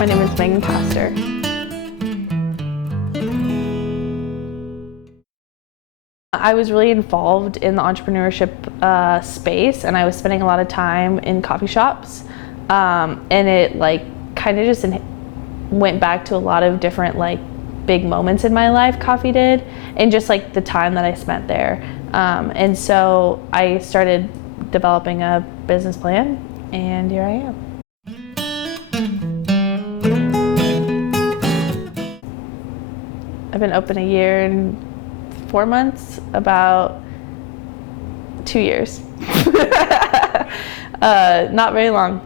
My name is Castor. I was really involved in the entrepreneurship space, and I was spending a lot of time in coffee shops, and it kind of just went back to a lot of different big moments in my life coffee did, and just the time that I spent there. And so I started developing a business plan, and here I am. I've been open a year and 4 months, about 2 years. Not very long.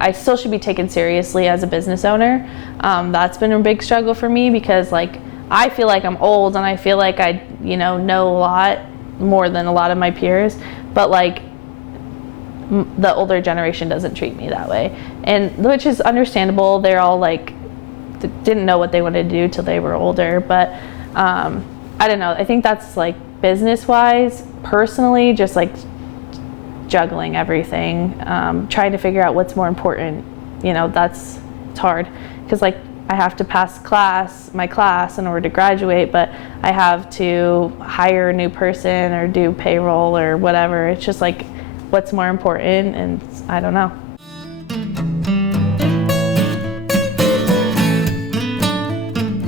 I still should be taken seriously as a business owner. That's been a big struggle for me because I feel like I'm old and I feel like I know a lot more than a lot of my peers, but the older generation doesn't treat me that way, and which is understandable. They're all didn't know what they wanted to do till they were older, but I don't know. I think that's business wise. Personally, just juggling everything, trying to figure out what's more important. It's hard because I have to pass my class in order to graduate, but I have to hire a new person or do payroll or whatever. It's just what's more important, and I don't know.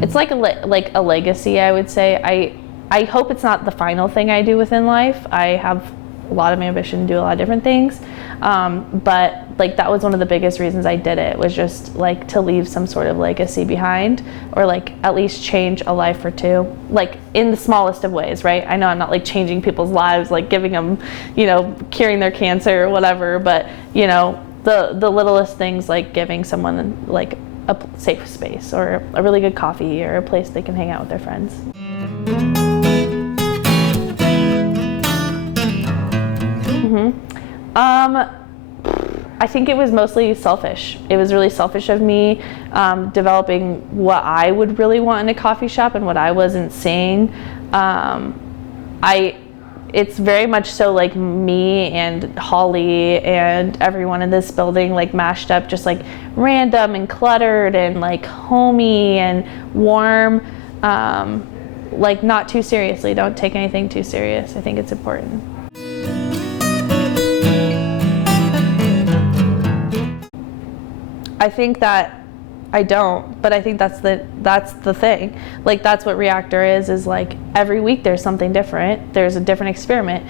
It's like a legacy, I would say. I hope it's not the final thing I do within life. I have a lot of ambition to do a lot of different things, but that was one of the biggest reasons I did it, was just to leave some sort of legacy behind, or at least change a life or two, in the smallest of ways, right? I know I'm not changing people's lives, giving them, curing their cancer or whatever, but the littlest things, giving someone a safe space or a really good coffee or a place they can hang out with their friends. I think it was mostly selfish. It was really selfish of me, developing what I would really want in a coffee shop and what I wasn't seeing. It's very much so me and Holly and everyone in this building mashed up, just random and cluttered and homey and warm, not too seriously. Don't take anything too serious. I think it's important. I think that I don't, but I think that's the thing. That's what Reactor is every week there's something different. There's a different experiment.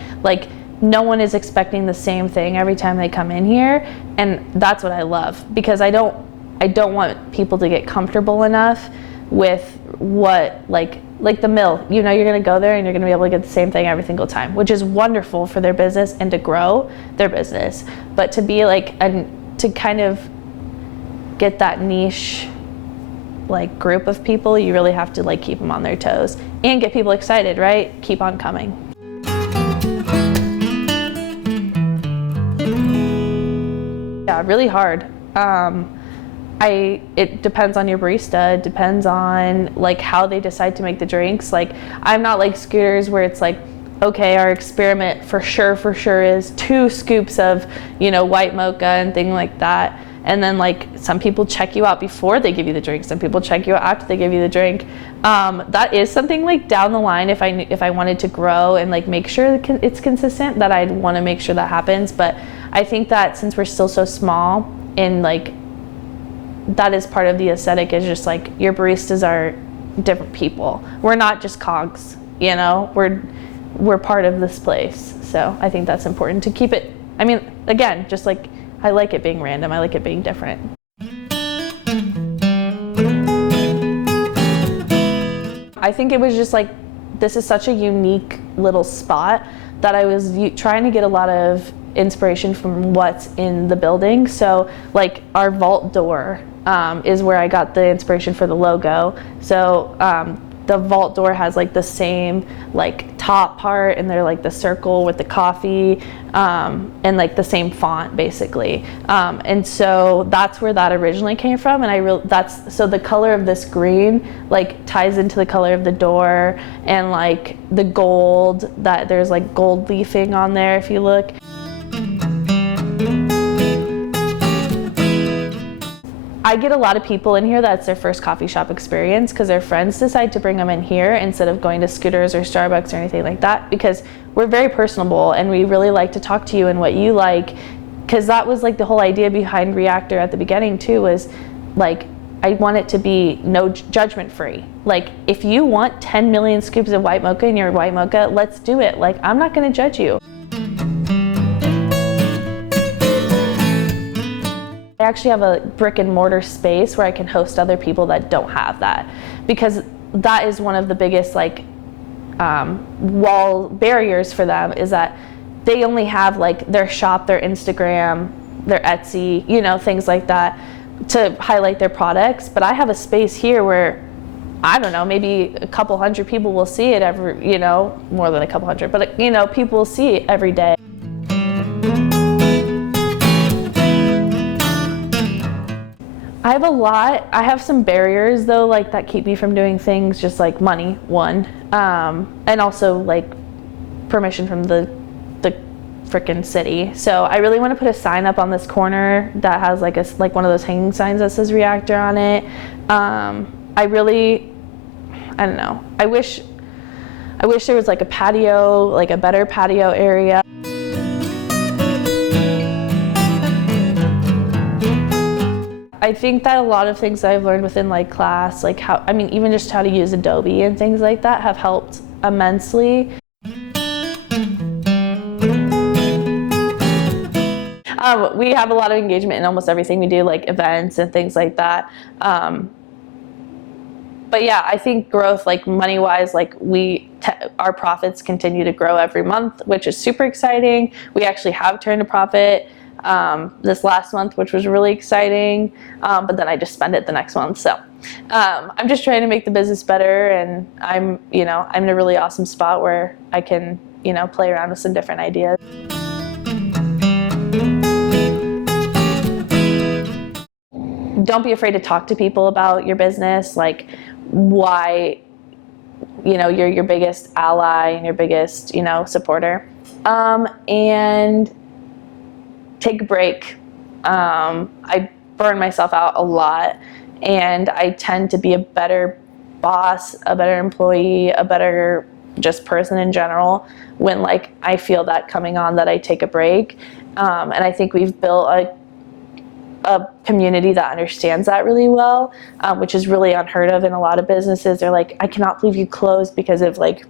No one is expecting the same thing every time they come in here, and that's what I love, because I don't want people to get comfortable enough with what the mill. You're gonna go there and you're gonna be able to get the same thing every single time, which is wonderful for their business and to grow their business. But to be to kind of get that niche group of people, you really have to keep them on their toes and get people excited, right? Keep on coming. Yeah, really hard. It depends on your barista. It depends on how they decide to make the drinks. I'm not Scooters, where it's okay, our experiment for sure is 2 scoops of white mocha and thing like that. And then some people check you out before they give you the drink. Some people check you out after they give you the drink. That is something down the line, if I wanted to grow and make sure it's consistent, that I'd want to make sure that happens. But I think that since we're still so small, and that is part of the aesthetic, is just your baristas are different people. We're not just cogs, we're part of this place. So I think that's important to keep it. I mean, again, just I like it being random. I like it being different. I think it was just this is such a unique little spot that I was trying to get a lot of inspiration from what's in the building. So our vault door is where I got the inspiration for the logo. So the vault door has the same top part, and they're the circle with the coffee, and the same font basically, and so that's where that originally came from. And so the color of this green ties into the color of the door, and the gold, that there's gold leafing on there if you look. I get a lot of people in here that's their first coffee shop experience because their friends decide to bring them in here instead of going to Scooters or Starbucks or anything like that, because we're very personable and we really like to talk to you and what you like, because that was like the whole idea behind Reactor at the beginning too, was like I want it to be no judgment free. Like if you want 10 million scoops of white mocha in your white mocha, let's do it. Like I'm not going to judge you. I actually have a brick and mortar space where I can host other people that don't have that, because that is one of the biggest like wall barriers for them, is that they only have like their shop, their Instagram, their Etsy, you know, things like that to highlight their products. But I have a space here where, I don't know, maybe a couple hundred people will see it every, you know, more than a couple hundred, but you know, people will see it every day. I have some barriers though, like that keep me from doing things, just like money, one, and also like permission from the frickin' city. So I really want to put a sign up on this corner that has like one of those hanging signs that says Reactor on it. I don't know. I wish there was like a patio, like a better patio area. I think that a lot of things that I've learned within like class, like even just how to use Adobe and things like that have helped immensely. We have a lot of engagement in almost everything we do, like events and things like that. But yeah, I think growth, like money-wise, like our profits continue to grow every month, which is super exciting. We actually have turned a profit this last month, which was really exciting, but then I just spent it the next month. So I'm just trying to make the business better, and I'm in a really awesome spot where I can, play around with some different ideas. Don't be afraid to talk to people about your business, like why, you're your biggest ally and your biggest, supporter, and take a break. I burn myself out a lot, and I tend to be a better boss, a better employee, a better just person in general when like I feel that coming on, that I take a break. And I think we've built a community that understands that really well, which is really unheard of in a lot of businesses. They're like, I cannot believe you closed because of like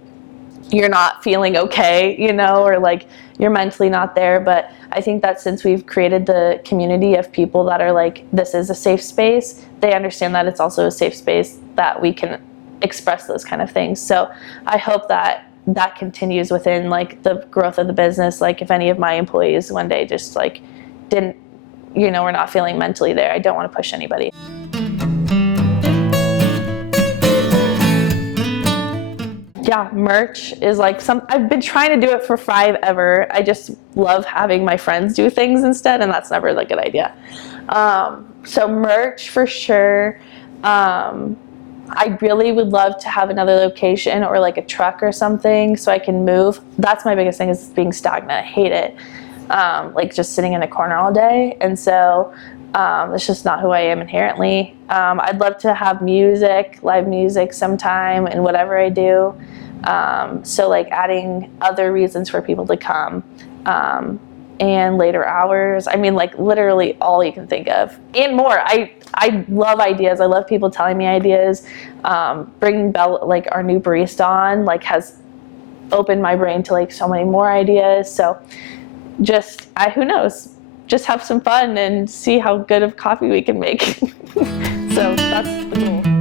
you're not feeling okay, or like you're mentally not there. But I think that since we've created the community of people that are like, this is a safe space, they understand that it's also a safe space that we can express those kind of things. So I hope that that continues within like the growth of the business. Like if any of my employees one day just like didn't, we're not feeling mentally there, I don't want to push anybody. Yeah, merch is like I've been trying to do it for forever. I just love having my friends do things instead, and that's never a good idea. So merch for sure. I really would love to have another location or like a truck or something so I can move. That's my biggest thing, is being stagnant. I hate it. Like just sitting in a corner all day. And so it's just not who I am inherently. I'd love to have music, live music sometime in whatever I do. So like adding other reasons for people to come, and later hours. I mean, like literally all you can think of and more. I love ideas. I love people telling me ideas. Bringing Bella, like our new barista on, like has opened my brain to like so many more ideas. So just, who knows, just have some fun and see how good of coffee we can make. So that's the goal.